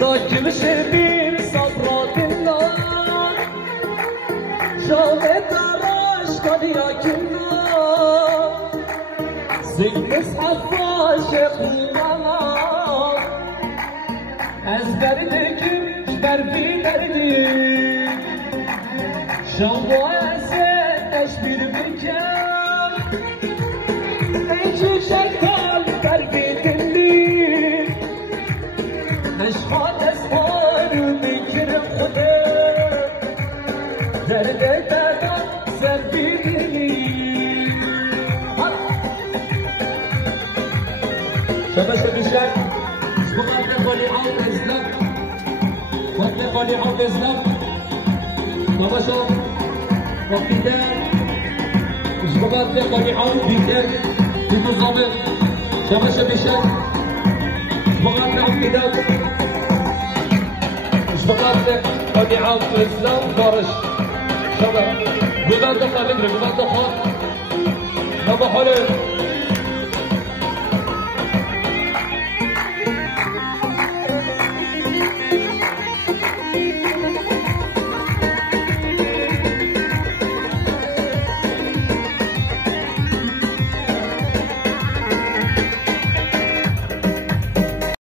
لكن شبيب صبرات النار شوفت راش قديرك النار سجنس حفاشق الغمار از دردكم دربي دردي شوفوا أسدش بالبكام نيجي شكال دربي دلي أشخاص أسفار ومنكرم خدام دردك أنا سبيلي شباب شباب سبقات نقولي عود إسلام وقت نقولي عود إسلام بابا شوف وقتان سبقات نقولي عود بيتان بتظامر شباب شباب سبقات نقولي كتاب سبقات نقولي عود إسلام بارش شباب بلاد دخل نقرأ بلاد دخل نبا حلو